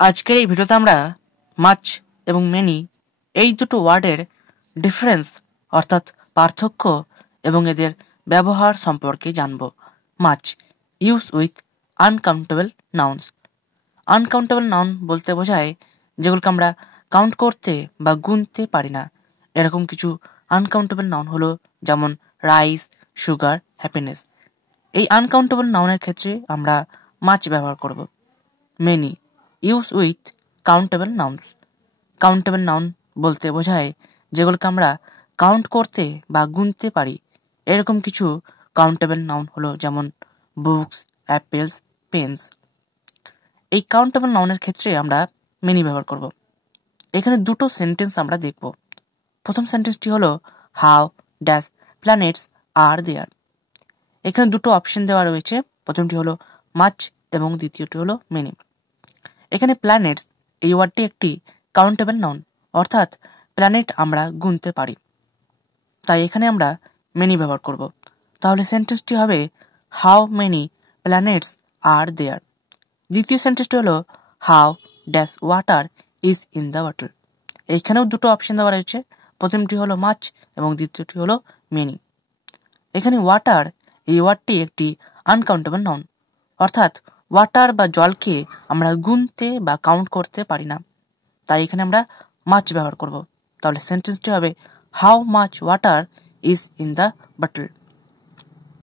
আজকের এই ভিডিওতে আমরা মাচ এবং মেনি এই দুটো ওয়ার্ডের ডিফারেন্স অর্থাৎ পার্থক্য এবং এদের ব্যবহার সম্পর্কে জানব। Much use with uncountable nouns. Uncountable noun বলতে বোঝায় যেগুলোকে আমরা কাউন্ট করতে বা গুনতে পারি না। এরকম কিছু আনকাউন্টেবল নাউন হলো যেমন রাইস, সুগার, হ্যাপিনেস। এই আনকাউন্টেবল নাউনের ক্ষেত্রে আমরা মাচ ব্যবহার করব। Many use with countable nouns. Countable noun বলতে বোঝায় যেগুলোকে আমরা কাউন্ট করতে বা গুনতে পারি। এরকম কিছু কাউন্টেবল নাউন হলো যেমন বুকস, অ্যাপেলস, পেন্স। এই কাউন্টেবল নাউনের ক্ষেত্রে আমরা মেনি ব্যবহার করব। এখানে দুটো সেন্টেন্স আমরা দেখব। প্রথম সেন্টেন্সটি হলো হাউ ড্যাশ প্ল্যানেটস আর দেয়ার। এখানে দুটো অপশন দেওয়া রয়েছে। প্রথমটি হলো মাচ এবং দ্বিতীয়টি হলো মেনি। এখানে প্ল্যানেটস এই ওয়ার্ডটি একটি কাউন্টেবল নাউন, অর্থাৎ প্ল্যানেট আমরা গুনতে পারি, তাই এখানে আমরা মেনি ব্যবহার করব। তাহলে সেন্টেন্সটি হবে হাউ মেনি প্ল্যানেটস আর দেয়ার। দ্বিতীয় সেন্টেন্সটি হলো how dash water is in the bottle. এইখানেও দুটো অপশন দেওয়া রয়েছে। প্রথমটি হলো মাচ এবং দ্বিতীয়টি হলো মেনি। এখানে ওয়াটার এই ওয়ার্ডটি একটি আনকাউন্টেবল নাউন, অর্থাৎ ওয়াটার বা জলকে আমরা গুনতে বা কাউন্ট করতে পারি না, তাই এখানে আমরা মাচ ব্যবহার করব। তাহলে সেন্টেন্সটি হবে how much water is in the bottle.